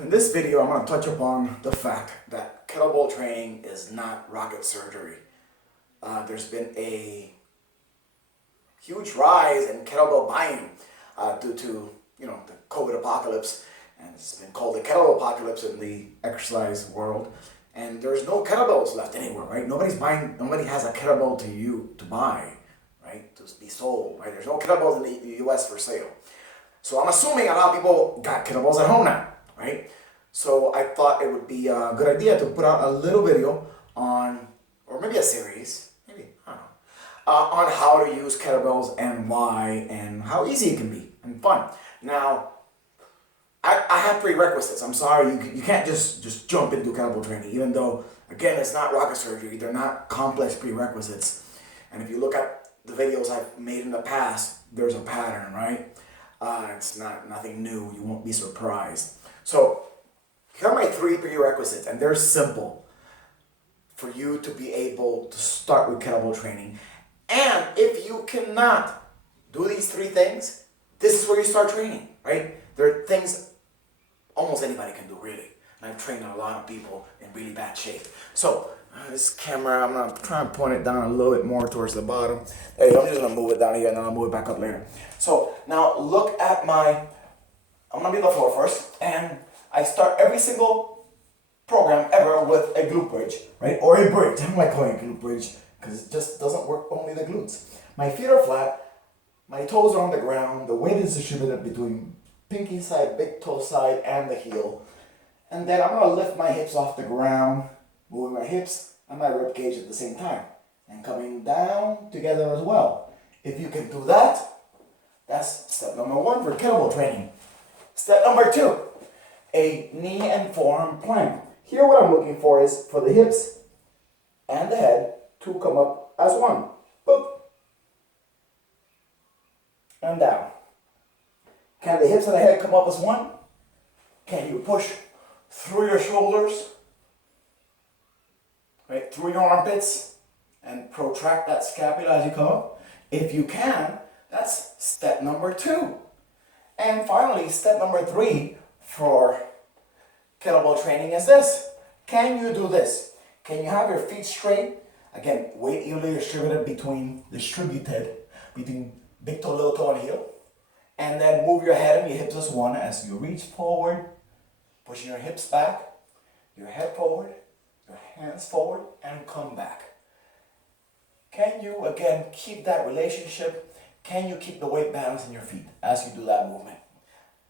in this video, I'm going to touch upon the fact that kettlebell training is not rocket surgery. There's been a huge rise in kettlebell buying due to the COVID apocalypse, and it's been called the kettlebell apocalypse in the exercise world. And there's no kettlebells left anywhere, right? Nobody has a kettlebell to buy, right? To be sold, right? There's no kettlebells in the U.S. for sale. So I'm assuming a lot of people got kettlebells at home now, right? So I thought it would be a good idea to put out a little video on, or maybe a series, maybe, I don't know, on how to use kettlebells and why and how easy it can be and fun. Now, I have prerequisites. I'm sorry, you can't just jump into kettlebell training, even though, again, it's not rocket surgery. They're not complex prerequisites. And if you look at the videos I've made in the past, there's a pattern, right? It's nothing new. You won't be surprised. So here are my 3 prerequisites, and they're simple for you to be able to start with kettlebell training. And if you cannot do these 3 things, this is where you start training, right? There are things almost anybody can do, really. And I've trained a lot of people in really bad shape. So this camera, I'm going to try and point it down a little bit more towards the bottom. There you go. I'm just going to move it down here and then I'll move it back up later. So now look at I'm going to be on the floor first, and I start every single program ever with a glute bridge, right? Or a bridge. I don't like calling it glute bridge because it just doesn't work only the glutes. My feet are flat, my toes are on the ground, the weight is distributed between pinky side, big toe side, and the heel. And then I'm going to lift my hips off the ground, moving my hips and my rib cage at the same time. And coming down together as well. If you can do that, that's step number 1 for kettlebell training. Step number 2, a knee and forearm plank. Here what I'm looking for is for the hips and the head to come up as one. Boop. And down. Can the hips and the head come up as one? Can you push through your shoulders, right, through your armpits, and protract that scapula as you come up? If you can, that's step number 2. And finally, step number 3 for kettlebell training is this. Can you do this? Can you have your feet straight? Again, weight evenly distributed between big toe, little toe, and heel. And then move your head and your hips as one as you reach forward, pushing your hips back, your head forward, your hands forward, and come back. Can you, again, keep that relationship? Can you keep the weight balance in your feet as you do that movement?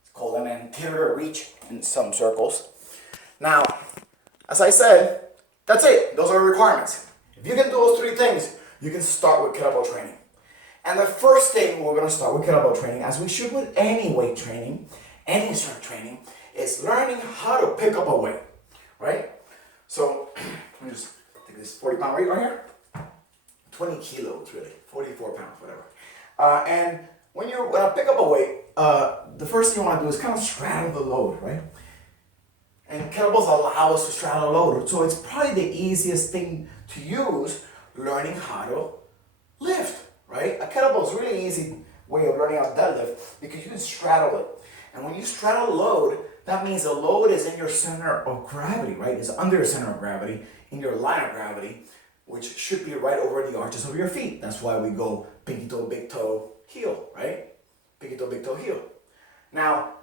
It's called an anterior reach in some circles. Now, as I said, that's it. Those are the requirements. If you can do those 3 things, you can start with kettlebell training. And the first thing we're going to start with kettlebell training, as we should with any weight training, any strength training, is learning how to pick up a weight, right? So, let me just take this 40-pound weight right here. 20 kilos, really. 44 pounds, whatever. And when you pick up a weight, the first thing you want to do is kind of straddle the load, right? And kettlebells allow us to straddle the load. So it's probably the easiest thing to use learning how to lift. Right? A kettlebell is a really easy way of learning how to deadlift because you can straddle it. And when you straddle the load, that means the load is in your center of gravity, right? It's under your center of gravity, in your line of gravity, which should be right over the arches of your feet. That's why we go pinky toe, big toe, heel, right? Pinky toe, big toe, heel. Now,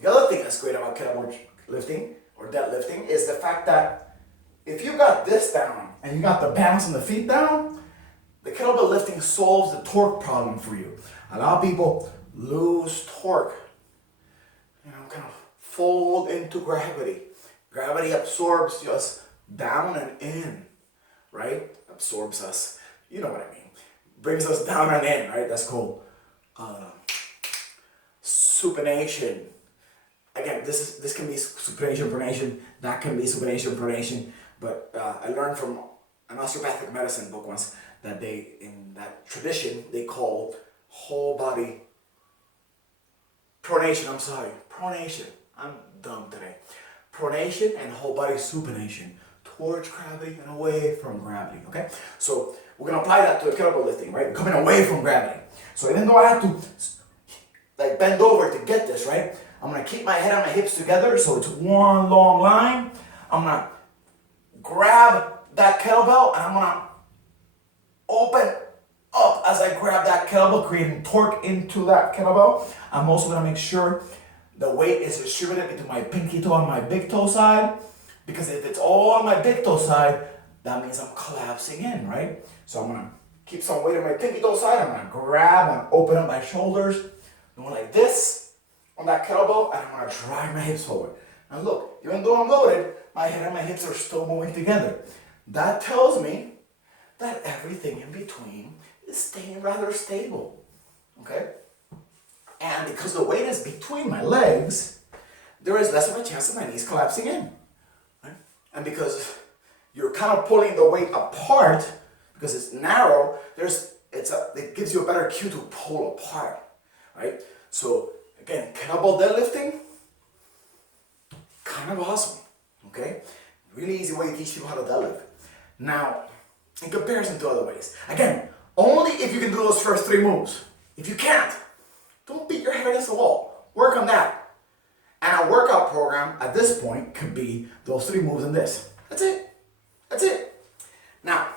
the other thing that's great about kettlebell lifting or deadlifting is the fact that if you got this down and you got the balance in the feet down, the kettlebell lifting solves the torque problem for you. A lot of people lose torque, kind of fold into gravity. Gravity absorbs us down and in, right? Absorbs us, you know what I mean. Brings us down and in, right? That's called supination. Again, this can be supination, pronation. That can be supination, pronation. But I learned from an osteopathic medicine book once that in that tradition, they call whole body pronation. Pronation. I'm dumb today. Pronation and whole body supination towards gravity and away from gravity, okay? So we're going to apply that to the kettlebell lifting, right? Coming away from gravity. So even though I have to bend over to get this, right? I'm gonna keep my head and my hips together so it's one long line. I'm gonna grab that kettlebell and I'm gonna open up as I grab that kettlebell, creating torque into that kettlebell. I'm also gonna make sure the weight is distributed into my pinky toe and my big toe side, because if it's all on my big toe side, that means I'm collapsing in, right? So I'm gonna keep some weight on my pinky toe side. I'm gonna grab and open up my shoulders, going like this on that kettlebell, and I'm gonna drive my hips forward. And look, even though I'm loaded, my head and my hips are still moving together. That tells me that everything in between is staying rather stable, okay? And because the weight is between my legs, there is less of a chance of my knees collapsing in, right? And because you're kind of pulling the weight apart, because it's narrow, it gives you a better cue to pull apart, right? So again, kettlebell deadlifting, kind of awesome, okay? Really easy way to teach people how to deadlift. Now, in comparison to other ways, again, only if you can do those first 3 moves. If you can't, don't beat your head against the wall. Work on that. And a workout program at this point could be those 3 moves and this. That's it. That's it. Now,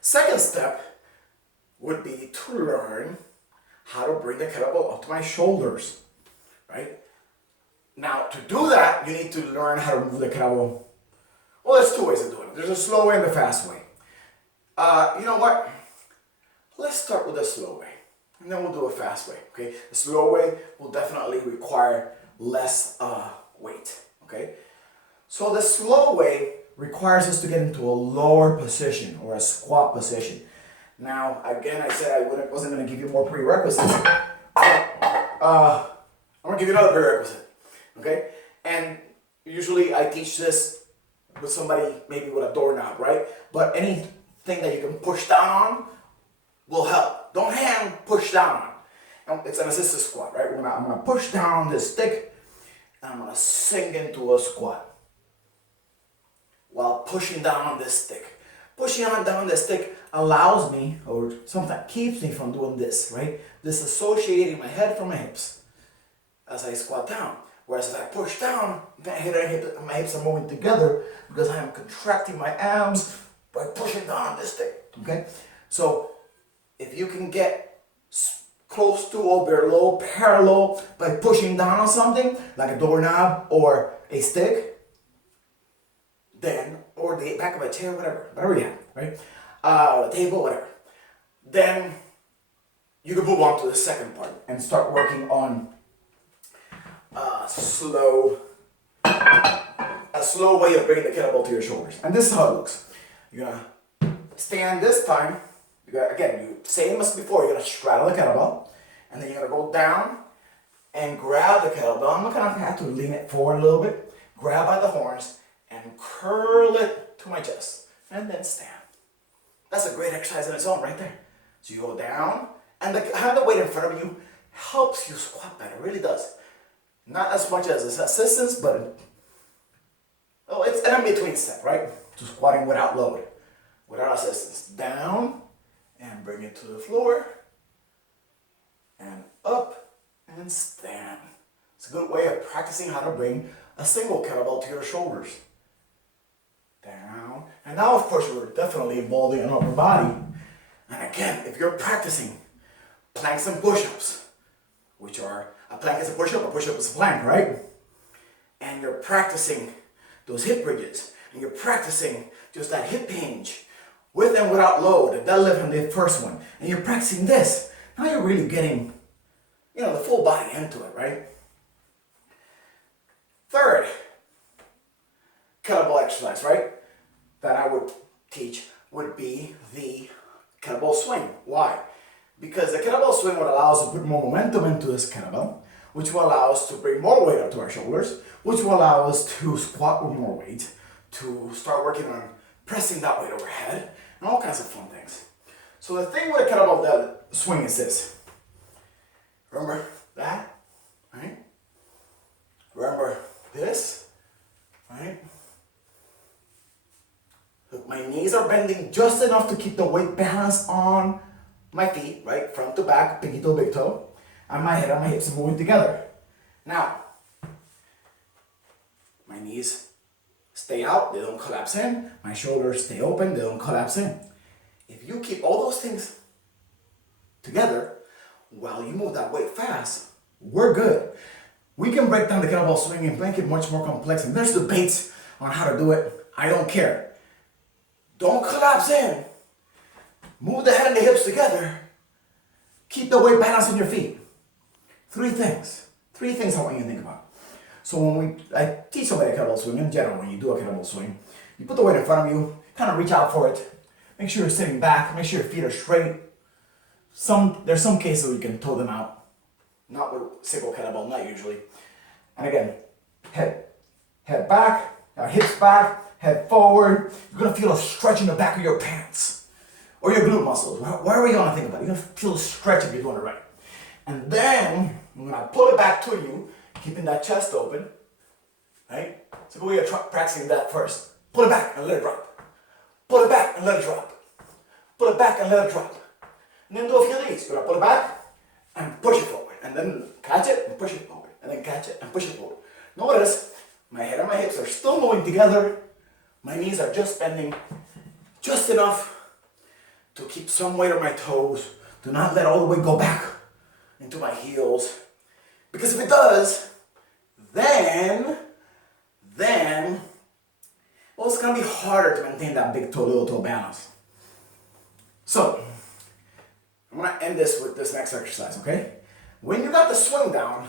second step would be to learn how to bring the kettlebell up to my shoulders, right? Now, to do that, you need to learn how to move the kettlebell. Well, there's 2 ways of doing it. There's a slow way and a fast way. You know what? Let's start with the slow way, and then we'll do a fast way, okay? The slow way will definitely require less weight, okay? So the slow way requires us to get into a lower position or a squat position. Now, again, I said I wasn't going to give you more prerequisites. I'm going to give you another prerequisite, okay? And usually I teach this with somebody maybe with a doorknob, right? But anything that you can push down on will help. Don't hand push down on. It's an assisted squat, right? I'm going to push down on this stick and I'm going to sink into a squat while pushing down on this stick. Pushing on down this stick allows me, or sometimes keeps me from doing this, right? Disassociating my head from my hips as I squat down. Whereas if I push down, my head and my hips are moving together because I am contracting my arms by pushing down on this stick, okay? So if you can get close to or below parallel by pushing down on something, like a doorknob or a stick, then, or the back of a chair, whatever you have, right? Or a table, whatever. Then you can move on to the second part and start working on a slow way of bringing the kettlebell to your shoulders. And this is how it looks. You're gonna stand this time. Same as before, you're gonna straddle the kettlebell, and then you're gonna go down and grab the kettlebell. I'm gonna have to lean it forward a little bit, grab by the horns, and curl it to my chest, and then stand. That's a great exercise in its own right there. So you go down, and having the weight in front of you helps you squat better, it really does. Not as much as assistance, but it's an in-between step, right? To squatting without load, without assistance. Down, and bring it to the floor, and up, and stand. It's a good way of practicing how to bring a single kettlebell to your shoulders. Down, and now of course we're definitely involving an upper body. And again, if you're practicing planks and push-ups, which are, a plank is a push-up is a plank, right? And you're practicing those hip bridges, and you're practicing just that hip hinge, with and without load, the deadlift and the first one, and you're practicing this, now you're really getting, the full body into it, right? Third kettlebell exercise, right, that I would teach would be the kettlebell swing. Why? Because the kettlebell swing would allow us to put more momentum into this kettlebell, which will allow us to bring more weight up to our shoulders, which will allow us to squat with more weight, to start working on pressing that weight overhead, and all kinds of fun things. So the thing with a kettlebell swing is this. Remember that, right? Remember this, right? Look, my knees are bending just enough to keep the weight balanced on my feet, right? Front to back, pinky toe, big toe. And my head and my hips are moving together. Now, my knees stay out, they don't collapse in. My shoulders stay open, they don't collapse in. If you keep all those things together while you move that weight fast, we're good. We can break down the kettlebell swing and make it much more complex, and there's debates on how to do it. I don't care. Don't collapse in. Move the head and the hips together. Keep the weight balanced on your feet. Three things I want you to think about. So when I teach somebody a kettlebell swing, in general, when you do a kettlebell swing, you put the weight in front of you, kind of reach out for it. Make sure you're sitting back, make sure your feet are straight. There's some cases where you can toe them out. Not with single kettlebell, not usually. And again, head back, hips back, head forward. You're gonna feel a stretch in the back of your pants or your glute muscles, wherever you wanna think about it. You're gonna feel a stretch if you're doing it right. And then, I'm gonna pull it back to you, keeping that chest open, right? So we are practicing that first. Pull it back and let it drop. Pull it back and let it drop. Pull it back and let it drop. And then do a few of these. You're gonna pull it back and push it forward. And then catch it and push it forward. And then catch it and push it forward. Notice, my head and my hips are still moving together. My knees are just bending just enough to keep some weight on my toes. Do not let all the weight go back into my heels. Because if it does, then, well, it's gonna be harder to maintain that big toe, little toe balance. So, I'm gonna end this with this next exercise, okay? When you got the swing down,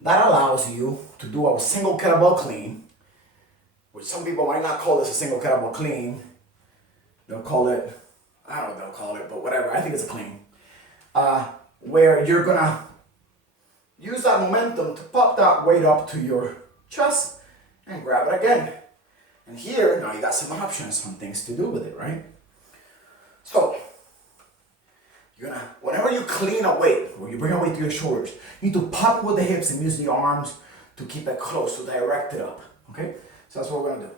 that allows you to do a single kettlebell clean, which some people might not call this a single kettlebell clean. They'll call it, I don't know what they'll call it, but whatever, I think it's a clean. Where you're gonna use that momentum to pop that weight up to your chest and grab it again. And here, now you got some options, some things to do with it, right? So, whenever you clean a weight, or you bring a weight to your shoulders, you need to pop it with the hips and use the arms to keep it close, to direct it up, okay? So that's what we're gonna do.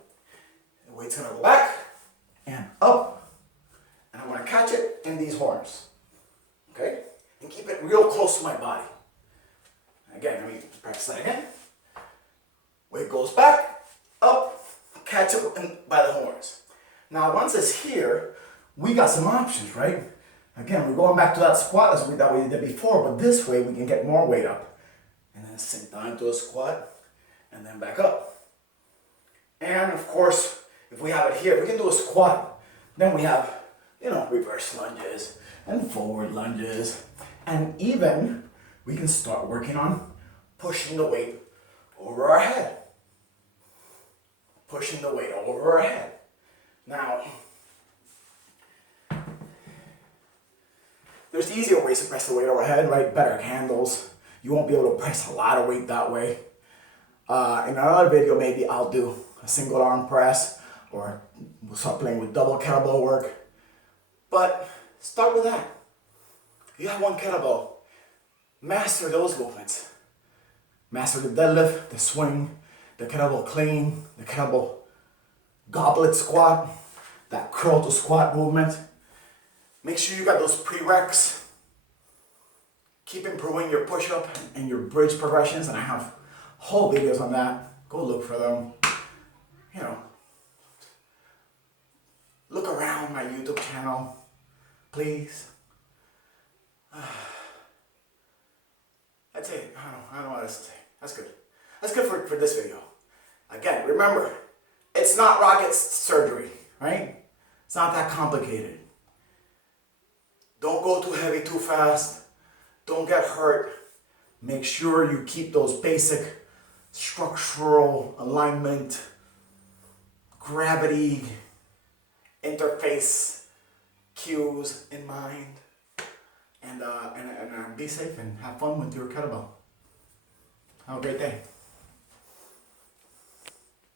The weight's gonna go back and up, and I'm gonna catch it in these horns, okay? And keep it real close to my body. Again, let me practice that again. Weight goes back, up, catch it by the horns. Now, once it's here, we got some options, right? Again, we're going back to that squat that we did before, but this way we can get more weight up. And then sink down to a squat, and then back up. And of course, if we have it here, we can do a squat. Then we have, reverse lunges and forward lunges. And even we can start working on pushing the weight over our head. Pushing the weight over our head. Now, there's easier ways to press the weight overhead, right? Better handles. You won't be able to press a lot of weight that way. In another video, maybe I'll do a single arm press, or we'll start playing with double kettlebell work. But start with that. You have one kettlebell. Master those movements. Master the deadlift, the swing, the kettlebell clean, the kettlebell goblet squat, that curl to squat movement. Make sure you got those prereqs. Keep improving your push-up and your bridge progressions, and I have whole videos on that. Go look for them. Look around my YouTube channel, please. That's it. I don't know what else to say. That's good. That's good for this video. Again, remember, it's not rocket surgery, right? It's not that complicated. Don't go too heavy too fast. Don't get hurt. Make sure you keep those basic structural alignment, gravity, interface cues in mind. And be safe and have fun with your kettlebell. Have a great day.